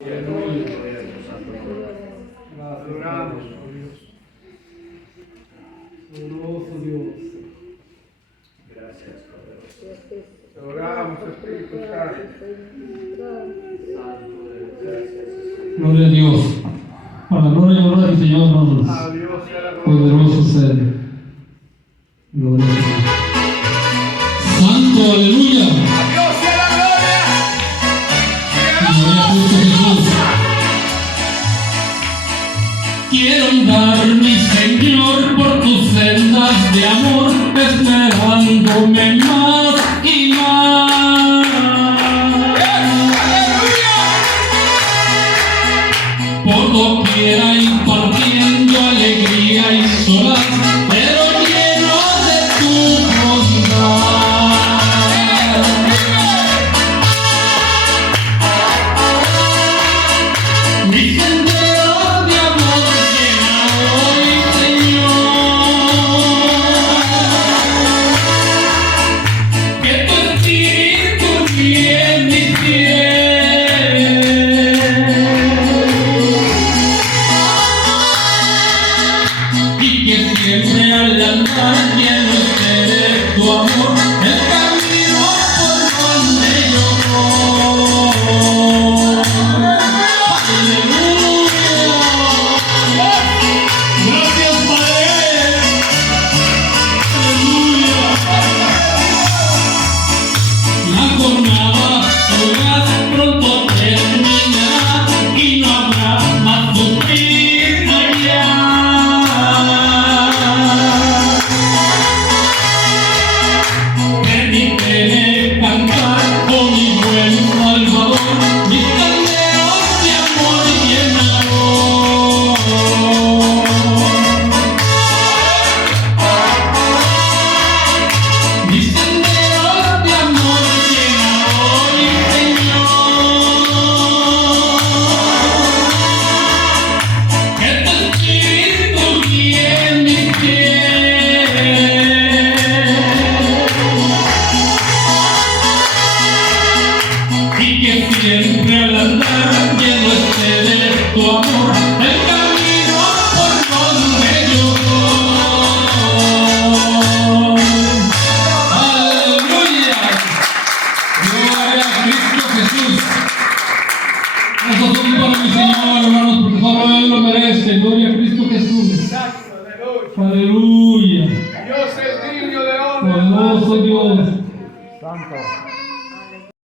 Aleluya. Adoramos, oh Dios. Poderoso Dios. Gracias, poderoso. Te adoramos, Espíritu Santo. Gloria a Dios. Para la gloria y honra del Señor, hermanos. A Dios sea la gloria. Poderoso ser. Gloria a Dios. Santo, aleluya. A Dios sea la gloria. Gloria a Cristo Jesús. Quiero andar, mi Señor, por tus sendas de amor, esperándome más y más. Por doquiera impartiendo alegría y solaz, pero lleno de tu bondad. Mi sendero de amor llena hoy, Señor, que tu espíritu guíe mis pies. Y que siempre al andar lleno esté de tu amor, el camino por donde yo voy. Aleluya. Gracias, Padre. Aleluya. La jornada solar pronto terminará y no habrá más sufrir allá. Permíteme cantar con mi buen Salvador, mis candeos de amor llenador. Mis senderos de amor llena hoy, Señor, que tu espíritu guíe mis pies. Y que siempre al andar lleno esté de tu amor, el camino por donde yo voy. Aleluya. Gloria a Cristo Jesús. Nosotros para mi Señor, hermanos, porque solo Él lo merece. Gloria a Cristo Jesús. Exacto, aleluya. Aleluya. Dios es digno de honra. Poderoso Dios. Santo.